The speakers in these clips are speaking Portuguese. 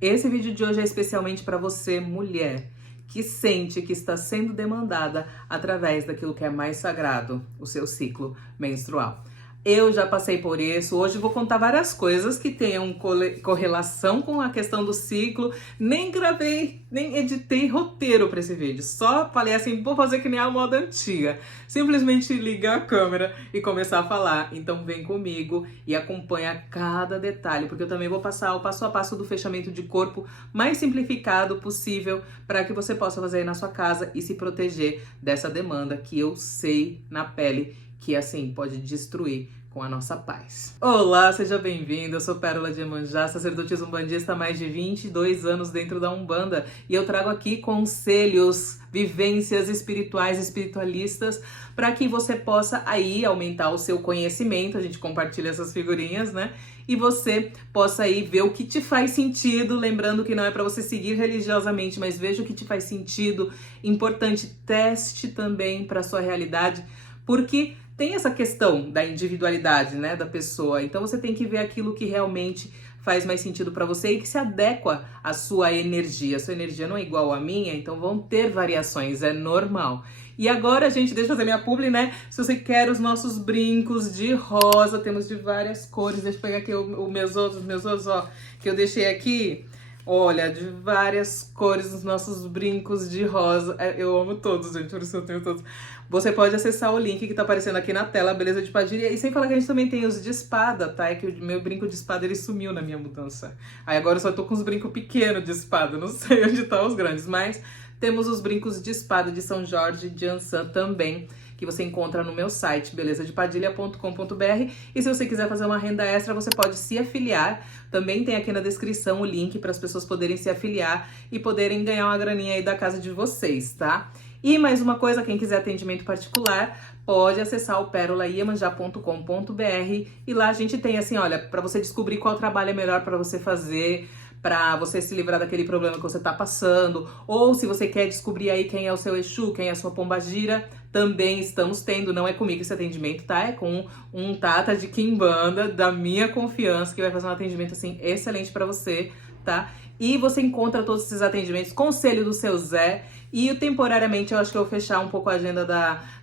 Esse vídeo de hoje é especialmente para você, mulher, que sente que está sendo demandada através daquilo que é mais sagrado, o seu ciclo menstrual. Eu já passei por isso, hoje vou contar várias coisas que tenham correlação com a questão do ciclo. Nem gravei, nem editei roteiro para esse vídeo, só falei assim, vou fazer que nem a moda antiga. Simplesmente ligar a câmera e começar a falar. Então vem comigo e acompanha cada detalhe, porque eu também vou passar o passo a passo do fechamento de corpo mais simplificado possível para que você possa fazer aí na sua casa e se proteger dessa demanda que eu sei na pele que assim pode destruir com a nossa paz. Olá, seja bem-vindo, eu sou Pérola de Iemanjá, sacerdotisa umbandista há mais de 22 anos dentro da Umbanda e eu trago aqui conselhos, vivências espirituais, espiritualistas, para que você possa aí aumentar o seu conhecimento, a gente compartilha essas figurinhas, né? E você possa aí ver o que te faz sentido, lembrando que não é para você seguir religiosamente, mas veja o que te faz sentido. Importante, teste também para sua realidade, porque tem essa questão da individualidade, né, da pessoa. Então você tem que ver aquilo que realmente faz mais sentido para você e que se adequa à sua energia. A sua energia não é igual à minha, então vão ter variações, é normal. E agora, gente, deixa eu fazer minha publi, né? Se você quer os nossos brincos de rosa, temos de várias cores. Deixa eu pegar aqui os meus outros, ó, que eu deixei aqui. Olha, de várias cores os nossos brincos de rosa. Eu amo todos, gente, por isso eu tenho todos. Você pode acessar o link que tá aparecendo aqui na tela, Beleza de Padilha. E sem falar que a gente também tem os de espada, tá? É que o meu brinco de espada, ele sumiu na minha mudança. Aí agora eu só tô com os brincos pequenos de espada, não sei onde tá os grandes. Mas temos os brincos de espada de São Jorge de Ançã também, que você encontra no meu site, belezadepadilha.com.br. E se você quiser fazer uma renda extra, você pode se afiliar. Também tem aqui na descrição o link para as pessoas poderem se afiliar e poderem ganhar uma graninha aí da casa de vocês, tá? E mais uma coisa, quem quiser atendimento particular, pode acessar o perolaiemanjá.com.br e lá a gente tem assim, olha, para você descobrir qual trabalho é melhor para você fazer, para você se livrar daquele problema que você tá passando, ou se você quer descobrir aí quem é o seu Exu, quem é a sua pombagira, também estamos tendo, não é comigo esse atendimento, tá? É com um Tata de Quimbanda, da minha confiança, que vai fazer um atendimento assim excelente para você, tá? E você encontra todos esses atendimentos, conselho do seu Zé. E temporariamente eu acho que eu vou fechar um pouco a agenda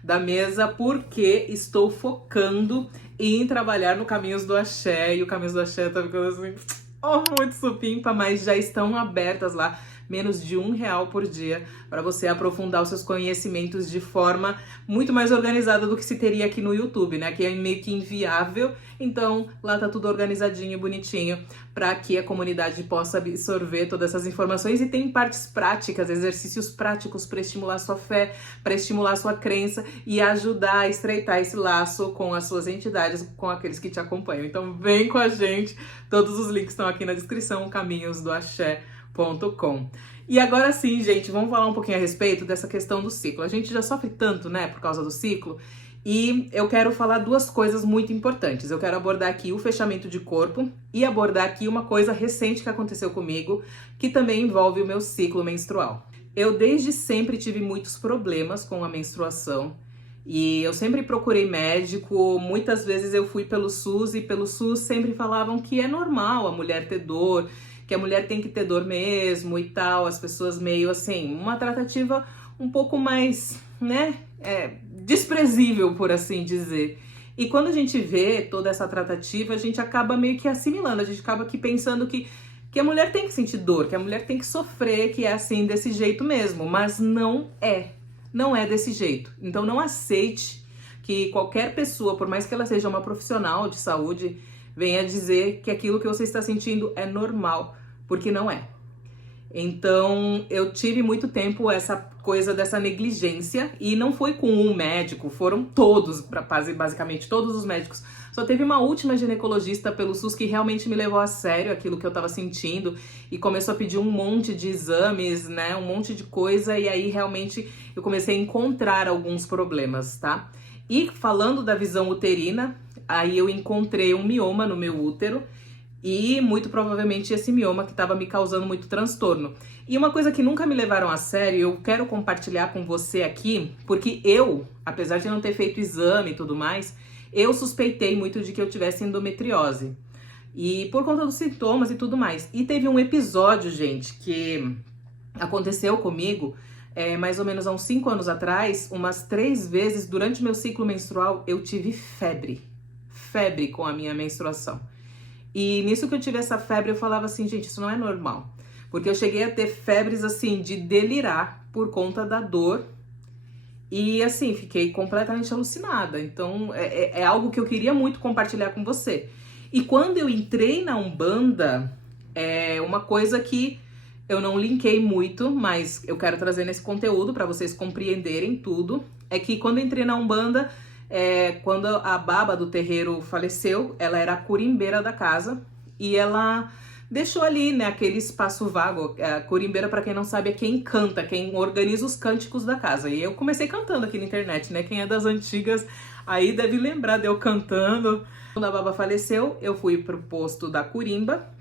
da mesa, porque estou focando em trabalhar no Caminhos do Axé. E o Caminhos do Axé tá ficando assim, muito supimpa, mas já estão abertas lá. Menos de R$1 por dia, para você aprofundar os seus conhecimentos de forma muito mais organizada do que se teria aqui no YouTube, né? Aqui é meio que inviável, então lá tá tudo organizadinho, bonitinho, para que a comunidade possa absorver todas essas informações. E tem partes práticas, exercícios práticos para estimular sua fé, para estimular sua crença e ajudar a estreitar esse laço com as suas entidades, com aqueles que te acompanham. Então vem com a gente, todos os links estão aqui na descrição, Caminhos do Axé. E agora sim, gente, vamos falar um pouquinho a respeito dessa questão do ciclo. A gente já sofre tanto, né, por causa do ciclo, e eu quero falar duas coisas muito importantes. Eu quero abordar aqui o fechamento de corpo e abordar aqui uma coisa recente que aconteceu comigo, que também envolve o meu ciclo menstrual. Eu desde sempre tive muitos problemas com a menstruação e eu sempre procurei médico. Muitas vezes eu fui pelo SUS e pelo SUS sempre falavam que é normal a mulher ter dor, que a mulher tem que ter dor mesmo e tal, as pessoas meio assim, uma tratativa um pouco mais, né, desprezível, por assim dizer. E quando a gente vê toda essa tratativa, a gente acaba meio que assimilando, a gente acaba aqui pensando que a mulher tem que sentir dor, que a mulher tem que sofrer, que é assim, desse jeito mesmo, mas não é desse jeito. Então não aceite que qualquer pessoa, por mais que ela seja uma profissional de saúde, venha dizer que aquilo que você está sentindo é normal, porque não é. Então, eu tive muito tempo essa coisa dessa negligência, e não foi com um médico, foram todos, basicamente todos os médicos. Só teve uma última ginecologista pelo SUS que realmente me levou a sério aquilo que eu tava sentindo e começou a pedir um monte de exames, né, um monte de coisa, e aí realmente eu comecei a encontrar alguns problemas, tá? E falando da visão uterina, aí eu encontrei um mioma no meu útero e muito provavelmente esse mioma que estava me causando muito transtorno. E uma coisa que nunca me levaram a sério, eu quero compartilhar com você aqui, porque eu, apesar de não ter feito exame e tudo mais, eu suspeitei muito de que eu tivesse endometriose. E por conta dos sintomas e tudo mais. E teve um episódio, gente, que aconteceu comigo, mais ou menos há uns 5 anos atrás, umas 3 vezes durante meu ciclo menstrual, eu tive febre. Febre com a minha menstruação. E nisso que eu tive essa febre, eu falava assim, gente, isso não é normal. Porque eu cheguei a ter febres, assim, de delirar por conta da dor. E, assim, fiquei completamente alucinada. Então, é algo que eu queria muito compartilhar com você. E quando eu entrei na Umbanda, é uma coisa que eu não linkei muito, mas eu quero trazer nesse conteúdo para vocês compreenderem tudo. É que quando eu entrei na Umbanda, quando a baba do terreiro faleceu, ela era a curimbeira da casa e ela deixou ali, né, aquele espaço vago. A curimbeira, para quem não sabe, é quem canta, quem organiza os cânticos da casa. E eu comecei cantando aqui na internet, né? Quem é das antigas aí deve lembrar de eu cantando. Quando a baba faleceu, eu fui pro posto da curimba.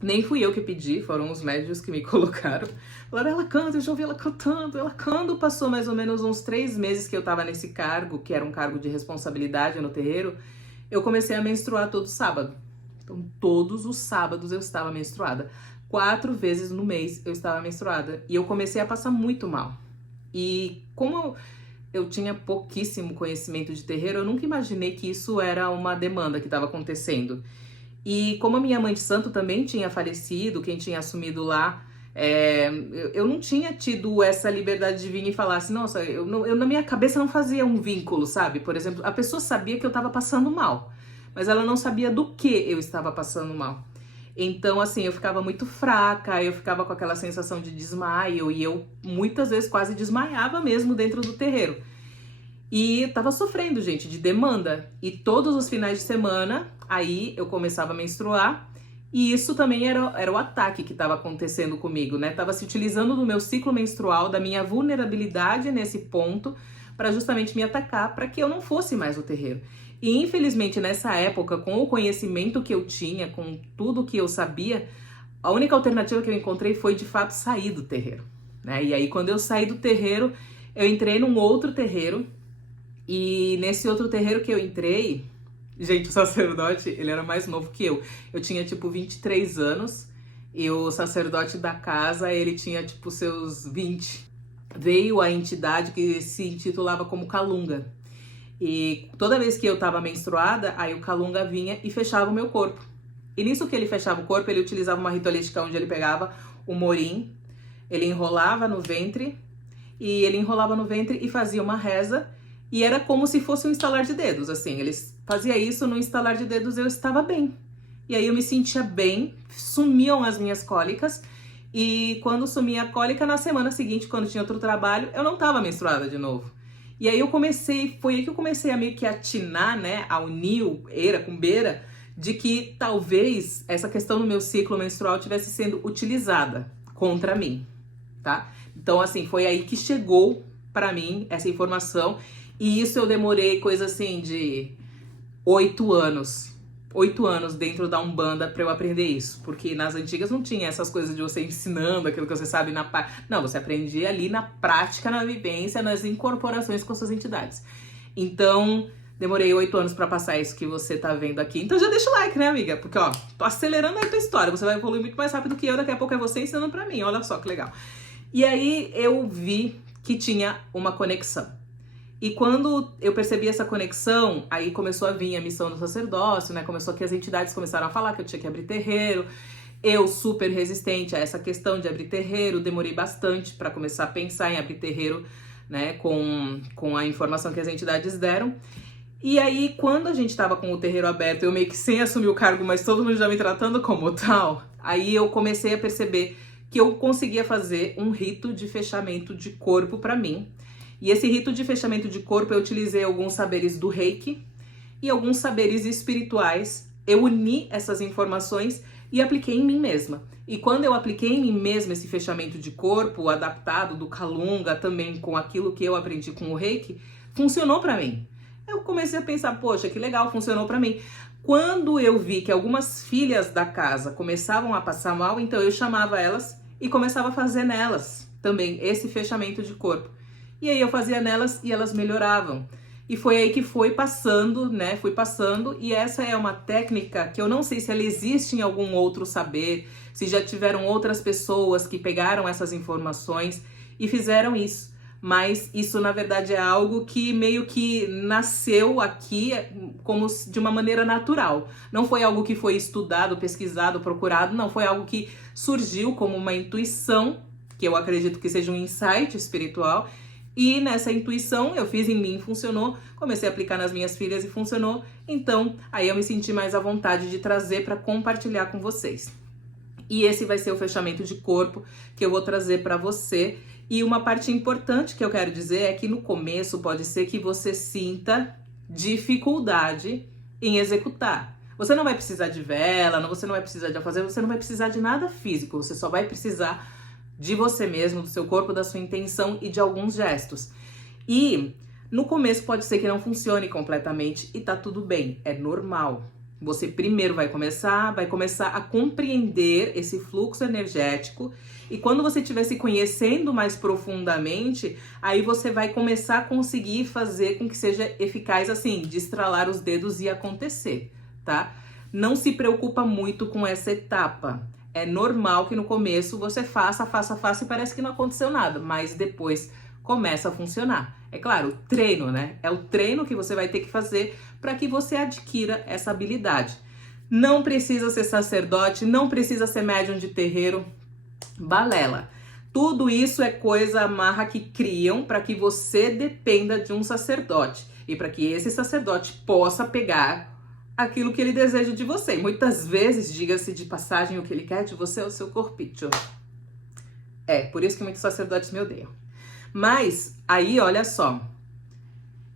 Nem fui eu que pedi, foram os médios que me colocaram. Falaram, ela canta, eu já ouvi ela cantando. Ela quando passou mais ou menos uns 3 meses que eu tava nesse cargo, que era um cargo de responsabilidade no terreiro, eu comecei a menstruar todo sábado. Então, todos os sábados eu estava menstruada. 4 vezes no mês eu estava menstruada. E eu comecei a passar muito mal. E como eu tinha pouquíssimo conhecimento de terreiro, eu nunca imaginei que isso era uma demanda que estava acontecendo. E como a minha mãe de santo também tinha falecido, quem tinha assumido lá, eu não tinha tido essa liberdade de vir e falar assim, nossa, eu na minha cabeça não fazia um vínculo, sabe? Por exemplo, a pessoa sabia que eu estava passando mal, mas ela não sabia do que eu estava passando mal. Então, assim, eu ficava muito fraca, eu ficava com aquela sensação de desmaio e eu muitas vezes quase desmaiava mesmo dentro do terreiro. E tava sofrendo, gente, de demanda. E todos os finais de semana, aí eu começava a menstruar. E isso também era o ataque que estava acontecendo comigo, né? Tava se utilizando do meu ciclo menstrual, da minha vulnerabilidade nesse ponto, para justamente me atacar, para que eu não fosse mais o terreiro. E infelizmente nessa época, com o conhecimento que eu tinha, com tudo que eu sabia, a única alternativa que eu encontrei foi de fato sair do terreiro, né? E aí quando eu saí do terreiro, eu entrei num outro terreiro. E nesse outro terreiro que eu entrei, gente, o sacerdote, ele era mais novo que eu. Eu tinha, tipo, 23 anos e o sacerdote da casa, ele tinha, tipo, seus 20. Veio a entidade que se intitulava como Calunga. E toda vez que eu tava menstruada, aí o Calunga vinha e fechava o meu corpo. E nisso que ele fechava o corpo, ele utilizava uma ritualística onde ele pegava o morim, ele enrolava no ventre, e fazia uma reza. E era como se fosse um estalar de dedos, assim, eles faziam isso, no estalar de dedos eu estava bem. E aí eu me sentia bem, sumiam as minhas cólicas, e quando sumia a cólica, na semana seguinte, quando tinha outro trabalho, eu não estava menstruada de novo. E aí foi aí que eu comecei a meio que atinar, né, a unir eira com beira, de que talvez essa questão do meu ciclo menstrual estivesse sendo utilizada contra mim, tá? Então, assim, foi aí que chegou pra mim essa informação. E isso eu demorei coisa assim de 8 anos. 8 anos dentro da Umbanda pra eu aprender isso. Porque nas antigas não tinha essas coisas de você ensinando aquilo que você sabe na prática. Não, você aprendia ali na prática, na vivência, nas incorporações com suas entidades. Então, demorei 8 anos pra passar isso que você tá vendo aqui. Então já deixa o like, né, amiga? Porque, ó, tô acelerando aí tua história. Você vai evoluir muito mais rápido que eu. Daqui a pouco é você ensinando pra mim. Olha só que legal. E aí eu vi que tinha uma conexão. E quando eu percebi essa conexão, aí começou a vir a missão do sacerdócio, né? Começou que as entidades começaram a falar que eu tinha que abrir terreiro. Eu, super resistente a essa questão de abrir terreiro, demorei bastante para começar a pensar em abrir terreiro, né? Com a informação que as entidades deram. E aí, quando a gente tava com o terreiro aberto, eu meio que sem assumir o cargo, mas todo mundo já me tratando como tal, aí eu comecei a perceber que eu conseguia fazer um rito de fechamento de corpo para mim. E esse rito de fechamento de corpo eu utilizei alguns saberes do Reiki e alguns saberes espirituais. Eu uni essas informações e apliquei em mim mesma. E quando eu apliquei em mim mesma esse fechamento de corpo, adaptado do Calunga, também com aquilo que eu aprendi com o Reiki, funcionou pra mim. Eu comecei a pensar, poxa, que legal, funcionou pra mim. Quando eu vi que algumas filhas da casa começavam a passar mal, então eu chamava elas e começava a fazer nelas também esse fechamento de corpo. E aí eu fazia nelas e elas melhoravam. E foi aí que foi passando, né? Fui passando, e essa é uma técnica que eu não sei se ela existe em algum outro saber, se já tiveram outras pessoas que pegaram essas informações e fizeram isso. Mas isso, na verdade, é algo que meio que nasceu aqui como de uma maneira natural. Não foi algo que foi estudado, pesquisado, procurado, não. Foi algo que surgiu como uma intuição, que eu acredito que seja um insight espiritual. E nessa intuição eu fiz em mim, funcionou, comecei a aplicar nas minhas filhas e funcionou. Então, aí eu me senti mais à vontade de trazer para compartilhar com vocês. E esse vai ser o fechamento de corpo que eu vou trazer para você. E uma parte importante que eu quero dizer é que no começo pode ser que você sinta dificuldade em executar. Você não vai precisar de vela, você não vai precisar de alfazema, você não vai precisar de nada físico, você só vai precisar de você mesmo, do seu corpo, da sua intenção e de alguns gestos. E no começo pode ser que não funcione completamente e tá tudo bem, é normal. Você primeiro vai começar a compreender esse fluxo energético, e quando você estiver se conhecendo mais profundamente, aí você vai começar a conseguir fazer com que seja eficaz, assim, de estralar os dedos e acontecer, tá? Não se preocupa muito com essa etapa. É normal que no começo você faça e parece que não aconteceu nada, mas depois começa a funcionar. É claro, treino, né? É o treino que você vai ter que fazer para que você adquira essa habilidade. Não precisa ser sacerdote, não precisa ser médium de terreiro, balela. Tudo isso é coisa amarra que criam para que você dependa de um sacerdote e para que esse sacerdote possa pegar aquilo que ele deseja de você. E muitas vezes, diga-se de passagem, o que ele quer de você é o seu corpício. É, por isso que muitos sacerdotes me odeiam. Mas, aí, olha só,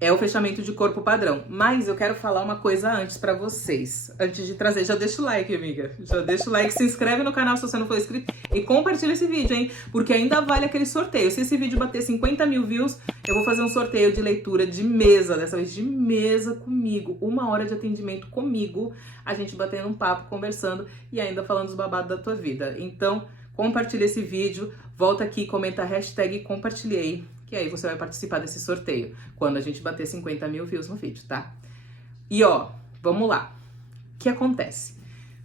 é o fechamento de corpo padrão. Mas eu quero falar uma coisa antes pra vocês. Antes de trazer, já deixa o like, amiga. Já deixa o like, se inscreve no canal se você não for inscrito e compartilha esse vídeo, hein? Porque ainda vale aquele sorteio. Se esse vídeo bater 50 mil views, eu vou fazer um sorteio de leitura de mesa, dessa vez de mesa comigo. 1 hora de atendimento comigo, a gente batendo um papo, conversando e ainda falando os babados da tua vida. Então, compartilha esse vídeo, volta aqui, comenta a hashtag compartilhei, que aí você vai participar desse sorteio, quando a gente bater 50 mil views no vídeo, tá? E ó, vamos lá. O que acontece?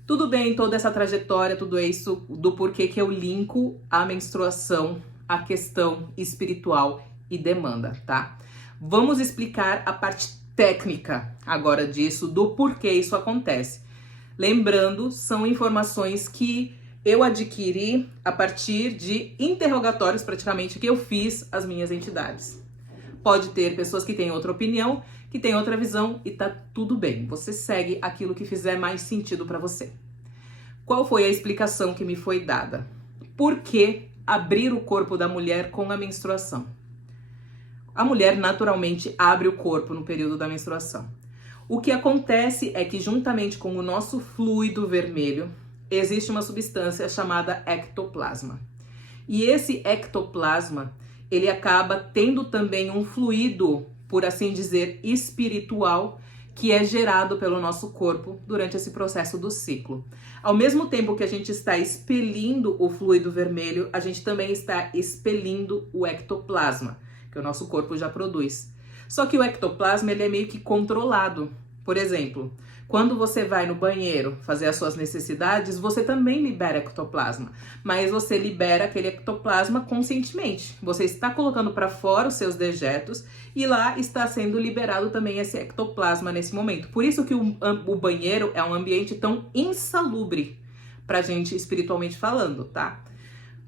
Tudo bem, toda essa trajetória, tudo isso, do porquê que eu linko a menstruação, a questão espiritual e demanda, tá? Vamos explicar a parte técnica agora disso, do porquê isso acontece. Lembrando, são informações que eu adquiri a partir de interrogatórios praticamente que eu fiz às minhas entidades. Pode ter pessoas que têm outra opinião, que têm outra visão e tá tudo bem. Você segue aquilo que fizer mais sentido para você. Qual foi a explicação que me foi dada? Por que abrir o corpo da mulher com a menstruação? A mulher naturalmente abre o corpo no período da menstruação. O que acontece é que juntamente com o nosso fluido vermelho, existe uma substância chamada ectoplasma. E esse ectoplasma, ele acaba tendo também um fluido, por assim dizer, espiritual, que é gerado pelo nosso corpo durante esse processo do ciclo. Ao mesmo tempo que a gente está expelindo o fluido vermelho, a gente também está expelindo o ectoplasma, que o nosso corpo já produz. Só que o ectoplasma, ele é meio que controlado. Por exemplo, quando você vai no banheiro fazer as suas necessidades, você também libera ectoplasma, mas você libera aquele ectoplasma conscientemente. Você está colocando para fora os seus dejetos e lá está sendo liberado também esse ectoplasma nesse momento. Por isso que o banheiro é um ambiente tão insalubre pra gente espiritualmente falando, tá?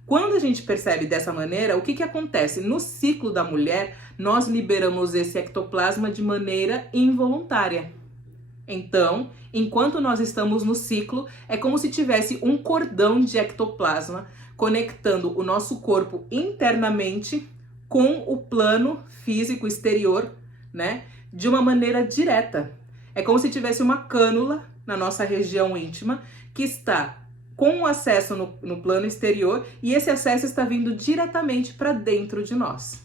Quando a gente percebe dessa maneira, o que acontece? No ciclo da mulher, nós liberamos esse ectoplasma de maneira involuntária. Então, enquanto nós estamos no ciclo, é como se tivesse um cordão de ectoplasma conectando o nosso corpo internamente com o plano físico exterior, né? De uma maneira direta. É como se tivesse uma cânula na nossa região íntima que está com acesso no plano exterior e esse acesso está vindo diretamente para dentro de nós.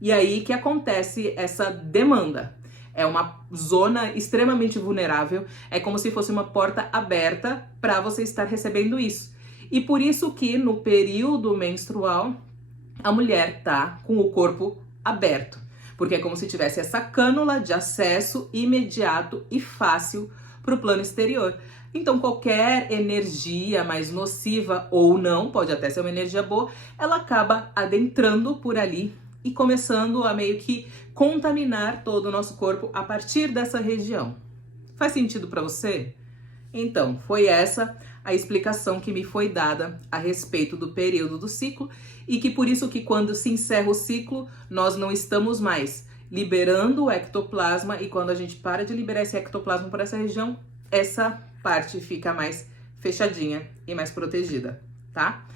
E aí que acontece essa demanda. É uma zona extremamente vulnerável, é como se fosse uma porta aberta para você estar recebendo isso. E por isso que no período menstrual, a mulher tá com o corpo aberto. porque é como se tivesse essa cânula de acesso imediato e fácil para o plano exterior. Então qualquer energia mais nociva ou não, pode até ser uma energia boa, ela acaba adentrando por ali e começando a meio que contaminar todo o nosso corpo a partir dessa região. Faz sentido para você? Então, foi essa a explicação que me foi dada a respeito do período do ciclo e que por isso que quando se encerra o ciclo, nós não estamos mais liberando o ectoplasma e quando a gente para de liberar esse ectoplasma por essa região, essa parte fica mais fechadinha e mais protegida, tá?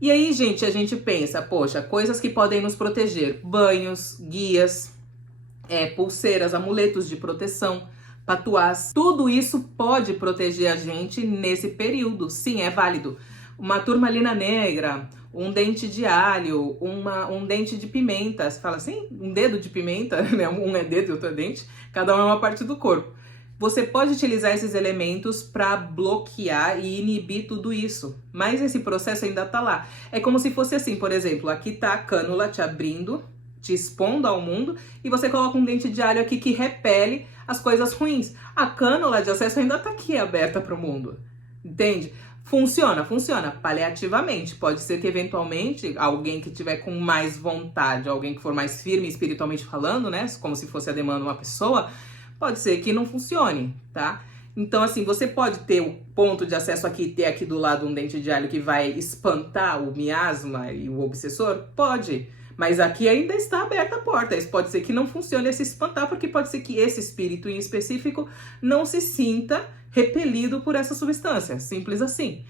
E aí, gente, a gente pensa, poxa, coisas que podem nos proteger, banhos, guias, pulseiras, amuletos de proteção, patuás, tudo isso pode proteger a gente nesse período, sim, é válido. Uma turmalina negra, um dente de alho, um dente de pimenta, você fala assim, um dedo de pimenta, né? Um é dedo e outro é dente, cada um é uma parte do corpo. Você pode utilizar esses elementos para bloquear e inibir tudo isso, mas esse processo ainda tá lá. É como se fosse assim, por exemplo, aqui tá a cânula te abrindo, te expondo ao mundo, e você coloca um dente de alho aqui que repele as coisas ruins. A cânula de acesso ainda tá aqui aberta para o mundo, entende? Funciona paliativamente. Pode ser que eventualmente alguém que tiver com mais vontade, alguém que for mais firme espiritualmente falando, né, como se fosse a demanda de uma pessoa, pode ser que não funcione, tá? Então, assim, você pode ter o ponto de acesso aqui, ter aqui do lado um dente de alho que vai espantar o miasma e o obsessor? Pode, mas aqui ainda está aberta a porta. Isso pode ser que não funcione esse espantar, porque pode ser que esse espírito em específico não se sinta repelido por essa substância, simples assim.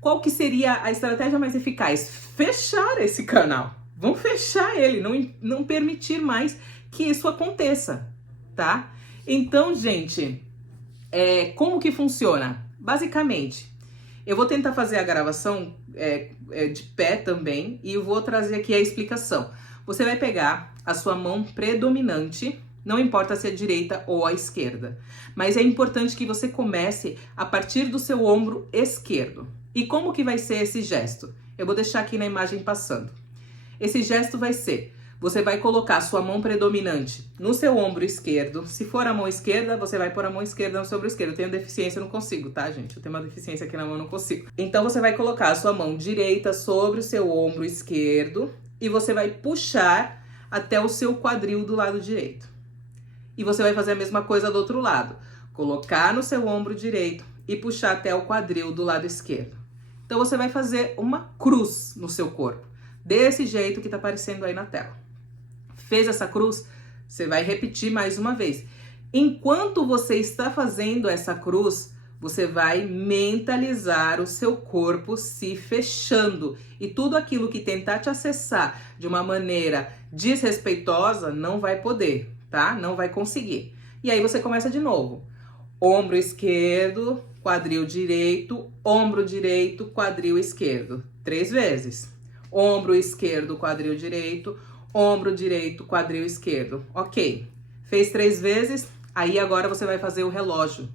Qual que seria a estratégia mais eficaz? Fechar esse canal. Vamos fechar ele, não permitir mais que isso aconteça, tá? Então, gente, como que funciona? Basicamente, eu vou tentar fazer a gravação de pé também e eu vou trazer aqui a explicação. Você vai pegar a sua mão predominante, não importa se é a direita ou a esquerda, mas é importante que você comece a partir do seu ombro esquerdo. E como que vai ser esse gesto? Eu vou deixar aqui na imagem passando. Esse gesto vai ser: você vai colocar a sua mão predominante no seu ombro esquerdo. Se for a mão esquerda, você vai pôr a mão esquerda no seu ombro esquerdo. Eu tenho deficiência, eu não consigo, tá, gente? Eu tenho uma deficiência aqui na mão, eu não consigo. Então, você vai colocar a sua mão direita sobre o seu ombro esquerdo e você vai puxar até o seu quadril do lado direito. E você vai fazer a mesma coisa do outro lado. Colocar no seu ombro direito e puxar até o quadril do lado esquerdo. Então, você vai fazer uma cruz no seu corpo, desse jeito que tá aparecendo aí na tela. Fez essa cruz, você vai repetir mais uma vez. Enquanto você está fazendo essa cruz, você vai mentalizar o seu corpo se fechando. E tudo aquilo que tentar te acessar de uma maneira desrespeitosa não vai poder, tá? Não vai conseguir. E aí você começa de novo. Ombro esquerdo, quadril direito, ombro direito, quadril esquerdo. 3 vezes. Ombro esquerdo, quadril direito, ombro direito, quadril esquerdo. Ok. Fez 3 vezes, aí agora você vai fazer o relógio.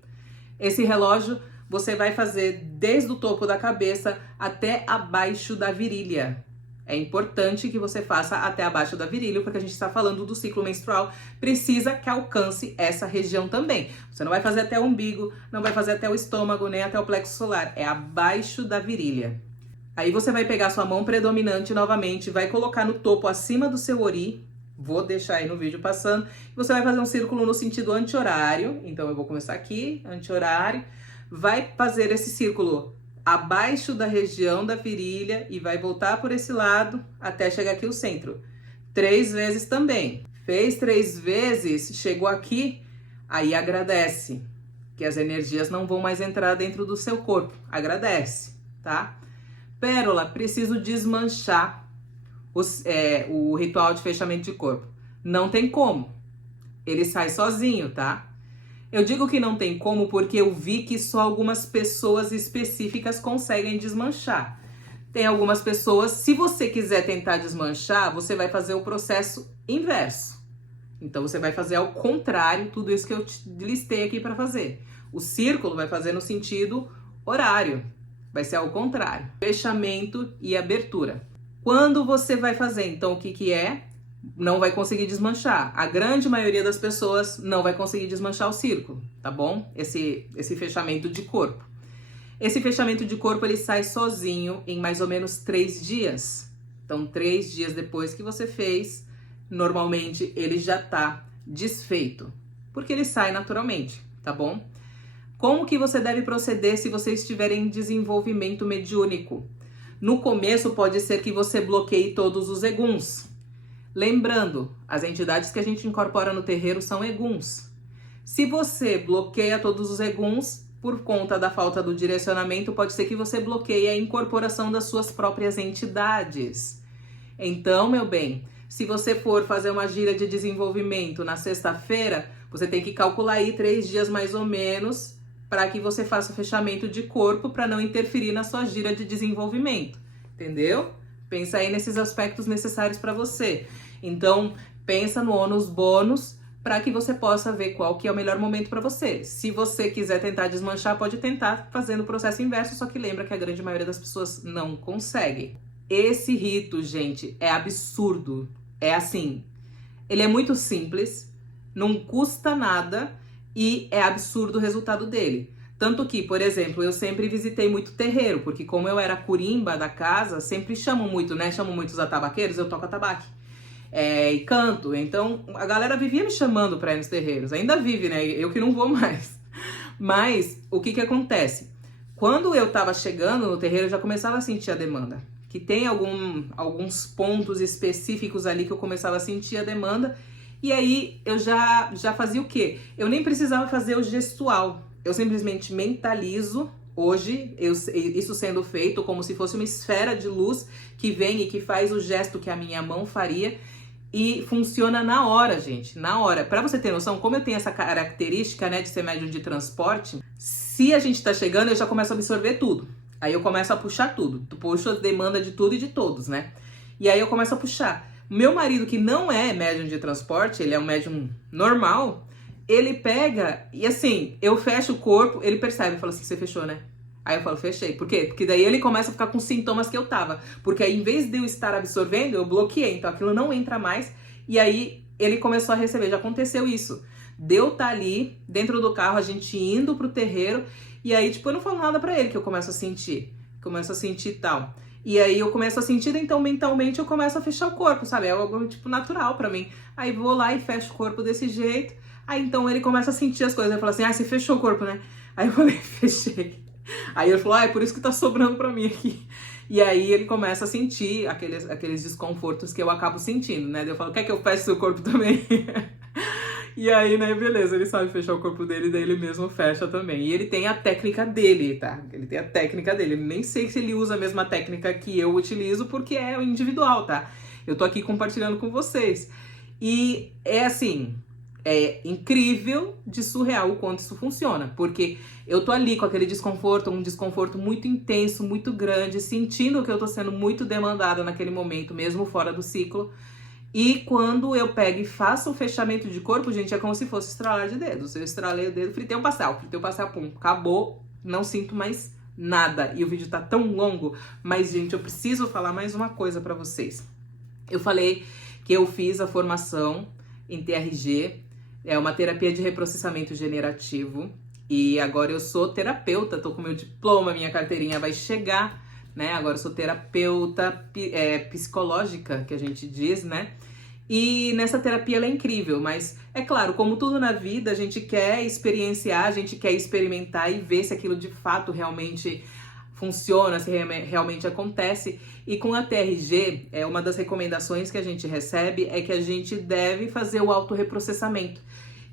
Esse relógio você vai fazer desde o topo da cabeça até abaixo da virilha. É importante que você faça até abaixo da virilha, porque a gente está falando do ciclo menstrual, precisa que alcance essa região também. Você não vai fazer até o umbigo, não vai fazer até o estômago, nem até o plexo solar, é abaixo da virilha. Aí você vai pegar sua mão predominante novamente, vai colocar no topo acima do seu ori, vou deixar aí no vídeo passando, você vai fazer um círculo no sentido anti-horário, então eu vou começar aqui, anti-horário, vai fazer esse círculo abaixo da região da virilha e vai voltar por esse lado até chegar aqui o centro. 3 vezes também. Fez 3 vezes, chegou aqui, aí agradece, que as energias não vão mais entrar dentro do seu corpo, agradece, tá? Pérola, preciso desmanchar o ritual de fechamento de corpo. Não tem como. Ele sai sozinho, tá? Eu digo que não tem como porque eu vi que só algumas pessoas específicas conseguem desmanchar. Tem algumas pessoas, se você quiser tentar desmanchar, você vai fazer o processo inverso. Então você vai fazer ao contrário tudo isso que eu te listei aqui para fazer. O círculo vai fazer no sentido horário. Vai ser ao contrário. Fechamento e abertura. Quando você vai fazer, então, o que é? não vai conseguir desmanchar. A grande maioria das pessoas não vai conseguir desmanchar o círculo, tá bom? Esse fechamento de corpo. Esse fechamento de corpo, ele sai sozinho em mais ou menos 3 dias. Então, 3 dias depois que você fez, normalmente ele já tá desfeito, porque ele sai naturalmente, tá bom? Como que você deve proceder se você estiver em desenvolvimento mediúnico? No começo pode ser que você bloqueie todos os eguns. Lembrando, as entidades que a gente incorpora no terreiro são eguns. Se você bloqueia todos os eguns, por conta da falta do direcionamento, pode ser que você bloqueie a incorporação das suas próprias entidades. Então, meu bem, se você for fazer uma gira de desenvolvimento na sexta-feira, você tem que calcular aí 3 dias mais ou menos para que você faça o fechamento de corpo para não interferir na sua gira de desenvolvimento, entendeu? Pensa aí nesses aspectos necessários para você. Então, pensa no ônus bônus para que você possa ver qual que é o melhor momento para você. Se você quiser tentar desmanchar, pode tentar fazendo o processo inverso, só que lembra que a grande maioria das pessoas não consegue. Esse rito, gente, é absurdo. É assim, ele é muito simples, não custa nada e é absurdo o resultado dele. Tanto que, por exemplo, eu sempre visitei muito terreiro, porque como eu era curimba da casa, sempre chamam muito, né? Chamam muito os atabaqueiros, eu toco atabaque. E canto, então a galera vivia me chamando pra ir nos terreiros, ainda vive, né? Eu que não vou mais. Mas o que acontece? Quando eu tava chegando no terreiro, eu já começava a sentir a demanda. Que tem alguns pontos específicos ali que eu começava a sentir a demanda. E aí eu já fazia o quê? Eu nem precisava fazer o gestual. Eu simplesmente mentalizo. Hoje, isso sendo feito como se fosse uma esfera de luz que vem e que faz o gesto que a minha mão faria. E funciona na hora, gente, na hora. Pra você ter noção, como eu tenho essa característica, né, de ser médium de transporte, se a gente tá chegando, eu já começo a absorver tudo. Aí eu começo a puxar tudo. Tu puxa a demanda de tudo e de todos, né? E aí eu começo a puxar. Meu marido, que não é médium de transporte, ele é um médium normal, ele pega e assim, eu fecho o corpo, ele percebe, fala assim, você fechou, né? Aí eu falo, fechei. Por quê? Porque daí ele começa a ficar com sintomas que eu tava. Porque aí, em vez de eu estar absorvendo, eu bloqueei. Então aquilo não entra mais. E aí ele começou a receber. Já aconteceu isso. Deu tá ali, dentro do carro, a gente indo pro terreiro. E aí, tipo, eu não falo nada pra ele que eu começo a sentir. Começo a sentir tal. E aí eu começo a sentir, então mentalmente eu começo a fechar o corpo, sabe? É algo, tipo, natural pra mim. Aí vou lá e fecho o corpo desse jeito. Aí então ele começa a sentir as coisas. Ele fala assim, você fechou o corpo, né? Aí eu falei, fechei. Aí ele falou, é por isso que tá sobrando pra mim aqui. E aí ele começa a sentir aqueles desconfortos que eu acabo sentindo, né? Eu falo, quer que eu feche seu corpo também? E aí, né, beleza, ele sabe fechar o corpo dele, daí ele mesmo fecha também. E ele tem a técnica dele, tá? Ele tem a técnica dele. Nem sei se ele usa a mesma técnica que eu utilizo, porque é o individual, tá? Eu tô aqui compartilhando com vocês. E é assim, é incrível de surreal o quanto isso funciona, porque eu tô ali com aquele desconforto, um desconforto muito intenso, muito grande, sentindo que eu tô sendo muito demandada naquele momento, mesmo fora do ciclo. E quando eu pego e faço o fechamento de corpo, gente, é como se fosse estralar de dedos. Eu estralei o dedo, fritei um pastel, pum, acabou, não sinto mais nada. E o vídeo tá tão longo, mas, gente, eu preciso falar mais uma coisa pra vocês. Eu falei que eu fiz a formação em TRG, é uma terapia de reprocessamento generativo, e agora eu sou terapeuta, tô com meu diploma, minha carteirinha vai chegar, né? Agora eu sou terapeuta psicológica, que a gente diz, né? E nessa terapia ela é incrível, mas é claro, como tudo na vida, a gente quer experienciar, a gente quer experimentar e ver se aquilo de fato realmente funciona, se realmente acontece. E com a TRG, uma das recomendações que a gente recebe é que a gente deve fazer o autorreprocessamento.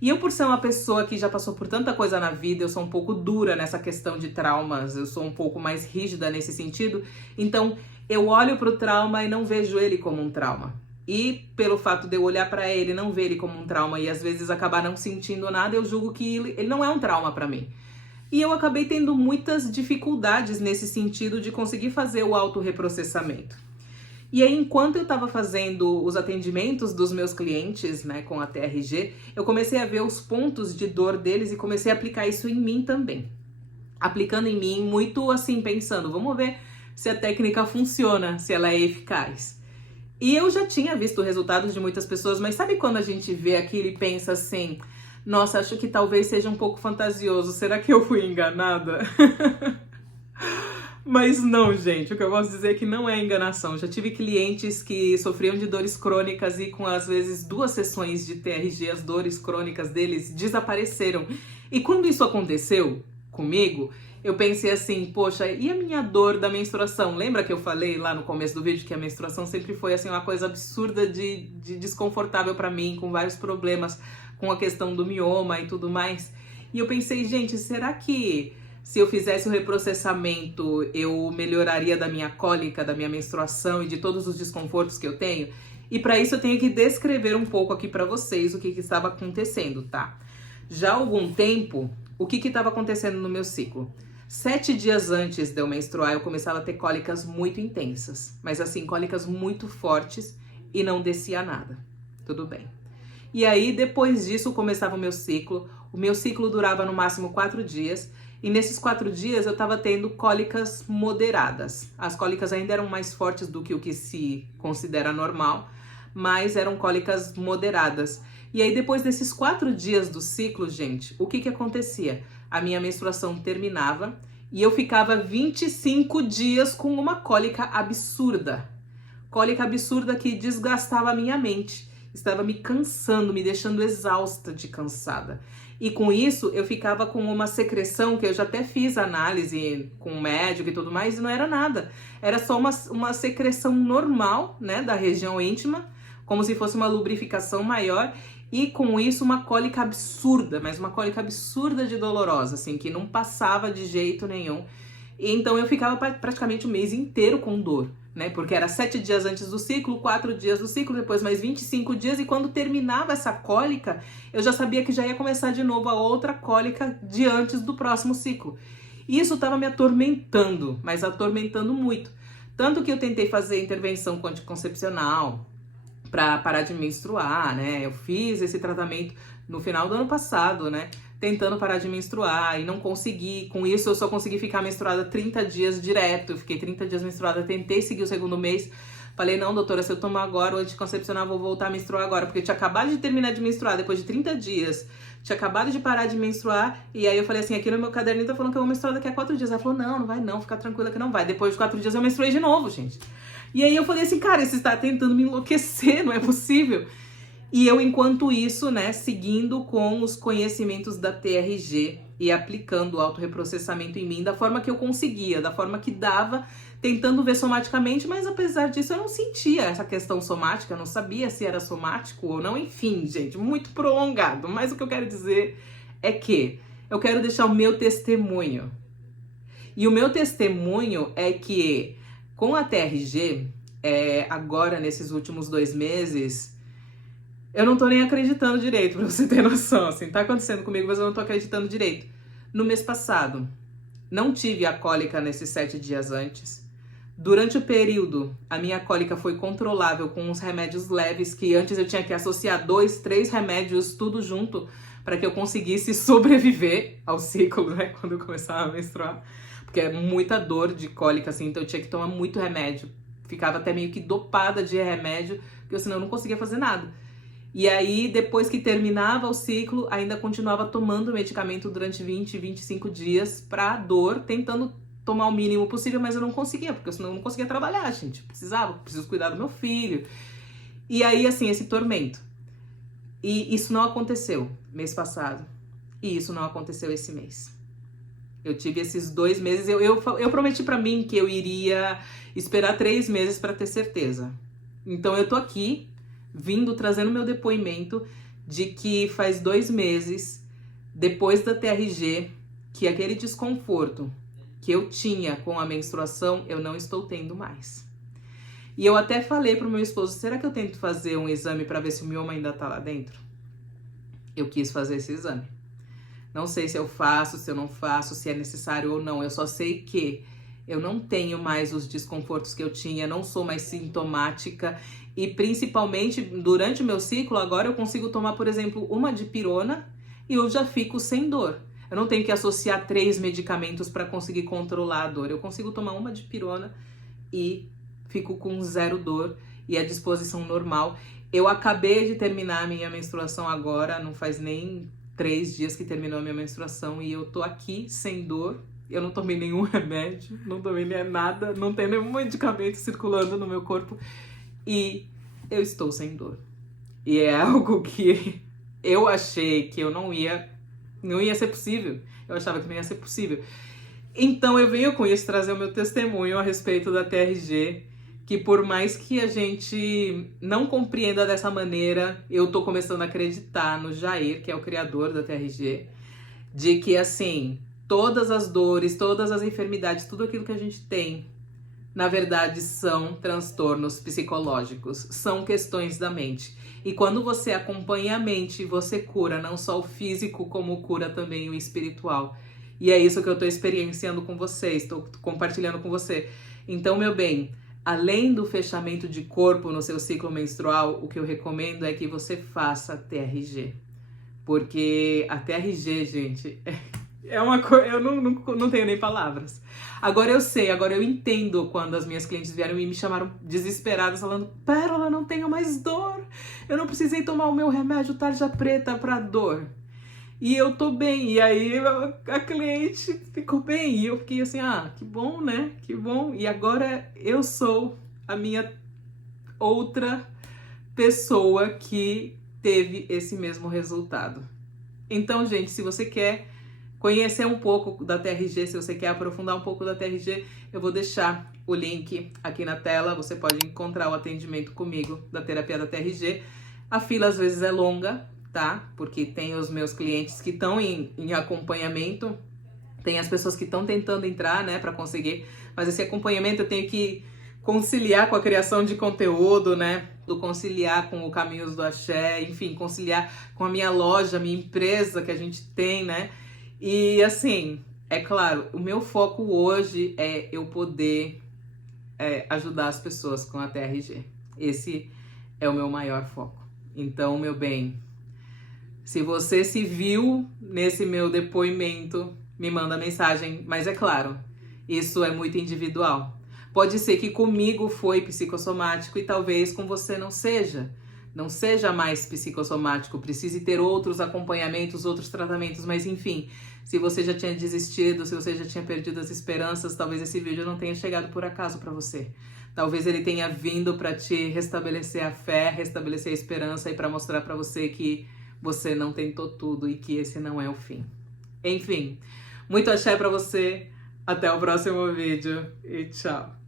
E eu, por ser uma pessoa que já passou por tanta coisa na vida, eu sou um pouco dura nessa questão de traumas, eu sou um pouco mais rígida nesse sentido, então eu olho pro trauma e não vejo ele como um trauma. E pelo fato de eu olhar pra ele e não ver ele como um trauma e às vezes acabar não sentindo nada, eu julgo que ele não é um trauma pra mim. E eu acabei tendo muitas dificuldades nesse sentido de conseguir fazer o autorreprocessamento. E aí, enquanto eu estava fazendo os atendimentos dos meus clientes, né, com a TRG, eu comecei a ver os pontos de dor deles e comecei a aplicar isso em mim também. Aplicando em mim, muito assim, pensando, vamos ver se a técnica funciona, se ela é eficaz. E eu já tinha visto resultados de muitas pessoas, mas sabe quando a gente vê aquilo e pensa assim, nossa, acho que talvez seja um pouco fantasioso, será que eu fui enganada? Mas não, gente, o que eu posso dizer é que não é enganação. Já tive clientes que sofriam de dores crônicas e com, às vezes, 2 sessões de TRG, as dores crônicas deles desapareceram. E quando isso aconteceu comigo, eu pensei assim, poxa, e a minha dor da menstruação? Lembra que eu falei lá no começo do vídeo que a menstruação sempre foi assim uma coisa absurda de desconfortável pra mim, com vários problemas, com a questão do mioma e tudo mais? E eu pensei, gente, será que se eu fizesse o reprocessamento, eu melhoraria da minha cólica, da minha menstruação e de todos os desconfortos que eu tenho? E para isso eu tenho que descrever um pouco aqui para vocês o que estava acontecendo, tá? Já há algum tempo, o que estava acontecendo no meu ciclo? 7 dias antes de eu menstruar, eu começava a ter cólicas muito intensas. Mas assim, cólicas muito fortes e não descia nada. Tudo bem. E aí, depois disso, começava o meu ciclo. O meu ciclo durava no máximo 4 dias. E nesses 4 dias eu tava tendo cólicas moderadas. As cólicas ainda eram mais fortes do que o que se considera normal, mas eram cólicas moderadas. E aí depois desses 4 dias do ciclo, gente, o que acontecia? A minha menstruação terminava e eu ficava 25 dias com uma cólica absurda. Cólica absurda que desgastava a minha mente. Estava me cansando, me deixando exausta de cansada. E com isso, eu ficava com uma secreção, que eu já até fiz análise com o médico e tudo mais, e não era nada. Era só uma secreção normal, né, da região íntima, como se fosse uma lubrificação maior, e com isso uma cólica absurda, mas uma cólica absurda de dolorosa, assim, que não passava de jeito nenhum. E então eu ficava praticamente o mês inteiro com dor, né? Porque era 7 dias antes do ciclo, 4 dias do ciclo, depois mais 25 dias, e quando terminava essa cólica, eu já sabia que já ia começar de novo a outra cólica de antes do próximo ciclo. E isso estava me atormentando, mas atormentando muito. Tanto que eu tentei fazer intervenção anticoncepcional para parar de menstruar, né? Eu fiz esse tratamento no final do ano passado, né? Tentando parar de menstruar e não consegui. Com isso, eu só consegui ficar menstruada 30 dias direto. Eu fiquei 30 dias menstruada, tentei seguir o segundo mês. Falei, não, doutora, se eu tomar agora o anticoncepcional, vou voltar a menstruar agora. Porque eu tinha acabado de terminar de menstruar depois de 30 dias. Tinha acabado de parar de menstruar. E aí eu falei assim, aqui no meu caderninho tá falando que eu vou menstruar daqui a 4 dias. Ela falou, não, não vai não, fica tranquila que não vai. Depois de 4 dias eu menstruei de novo, gente. E aí eu falei assim, cara, você está tentando me enlouquecer, não é possível. E eu, enquanto isso, né, seguindo com os conhecimentos da TRG e aplicando o autorreprocessamento em mim da forma que eu conseguia, da forma que dava, tentando ver somaticamente, mas apesar disso eu não sentia essa questão somática, eu não sabia se era somático ou não, enfim, gente, muito prolongado. Mas o que eu quero dizer é que eu quero deixar o meu testemunho. E o meu testemunho é que com a TRG, agora nesses últimos 2 meses, eu não tô nem acreditando direito, pra você ter noção, assim, tá acontecendo comigo, mas eu não tô acreditando direito. No mês passado, não tive a cólica nesses 7 dias antes. Durante o período, a minha cólica foi controlável com uns remédios leves, que antes eu tinha que associar 2, 3 remédios, tudo junto, para que eu conseguisse sobreviver ao ciclo, né, quando eu começava a menstruar. Porque é muita dor de cólica, assim, então eu tinha que tomar muito remédio. Ficava até meio que dopada de remédio, porque senão eu não conseguia fazer nada. E aí, depois que terminava o ciclo, ainda continuava tomando medicamento durante 20, 25 dias pra dor, tentando tomar o mínimo possível, mas eu não conseguia, porque senão eu não conseguia trabalhar, gente. Preciso cuidar do meu filho. E aí, assim, esse tormento. E isso não aconteceu mês passado. E isso não aconteceu esse mês. Eu tive esses 2 meses, eu prometi pra mim que eu iria esperar 3 meses pra ter certeza. Então eu tô aqui, trazendo meu depoimento de que faz 2 meses, depois da TRG, que aquele desconforto que eu tinha com a menstruação, eu não estou tendo mais. E eu até falei pro meu esposo, será que eu tento fazer um exame pra ver se o mioma ainda tá lá dentro? Eu quis fazer esse exame. Não sei se eu faço, se eu não faço, se é necessário ou não. Eu só sei que eu não tenho mais os desconfortos que eu tinha, não sou mais sintomática. E principalmente durante o meu ciclo, agora eu consigo tomar, por exemplo, uma dipirona e eu já fico sem dor. Eu não tenho que associar 3 medicamentos para conseguir controlar a dor. Eu consigo tomar uma dipirona e fico com 0 dor. e a disposição normal. Eu acabei de terminar a minha menstruação agora, não faz nem 3 dias que terminou a minha menstruação e eu tô aqui sem dor. Eu não tomei nenhum remédio, não tomei nem nada, não tem nenhum medicamento circulando no meu corpo e eu estou sem dor. E é algo que eu achei que eu não ia ser possível. Eu achava que não ia ser possível. Então eu venho com isso trazer o meu testemunho a respeito da TRG, que por mais que a gente não compreenda dessa maneira, eu tô começando a acreditar no Jair, que é o criador da TRG, de que assim, todas as dores, todas as enfermidades, tudo aquilo que a gente tem, na verdade são transtornos psicológicos, são questões da mente. E quando você acompanha a mente, você cura não só o físico, como cura também o espiritual. E é isso que eu tô experienciando com vocês, tô compartilhando com você. Então, meu bem, além do fechamento de corpo no seu ciclo menstrual, o que eu recomendo é que você faça TRG. Porque a TRG, gente, é uma coisa, eu não tenho nem palavras. Agora eu sei, agora eu entendo quando as minhas clientes vieram e me chamaram desesperadas, falando: Pérola, não tenho mais dor, eu não precisei tomar o meu remédio tarja preta pra dor. E eu tô bem, e aí a cliente ficou bem, e eu fiquei assim, que bom, né, que bom. E agora eu sou a minha outra pessoa que teve esse mesmo resultado. Então, gente, se você quer conhecer um pouco da TRG, se você quer aprofundar um pouco da TRG, eu vou deixar o link aqui na tela, você pode encontrar o atendimento comigo da terapia da TRG. A fila às vezes é longa, tá? Porque tem os meus clientes que estão em acompanhamento, tem as pessoas que estão tentando entrar, né, para conseguir, mas esse acompanhamento eu tenho que conciliar com a criação de conteúdo, né, conciliar com o Caminhos do Axé, enfim, conciliar com a minha loja, a minha empresa que a gente tem, né, e assim, é claro, o meu foco hoje é eu poder ajudar as pessoas com a TRG, esse é o meu maior foco. Então, meu bem, se você se viu nesse meu depoimento, me manda mensagem, mas é claro, isso é muito individual. Pode ser que comigo foi psicossomático e talvez com você não seja mais psicossomático, precise ter outros acompanhamentos, outros tratamentos, mas enfim, se você já tinha desistido, se você já tinha perdido as esperanças, talvez esse vídeo não tenha chegado por acaso para você. Talvez ele tenha vindo para te restabelecer a fé, restabelecer a esperança e para mostrar para você que você não tentou tudo e que esse não é o fim. Enfim, muito axé para você, até o próximo vídeo e tchau!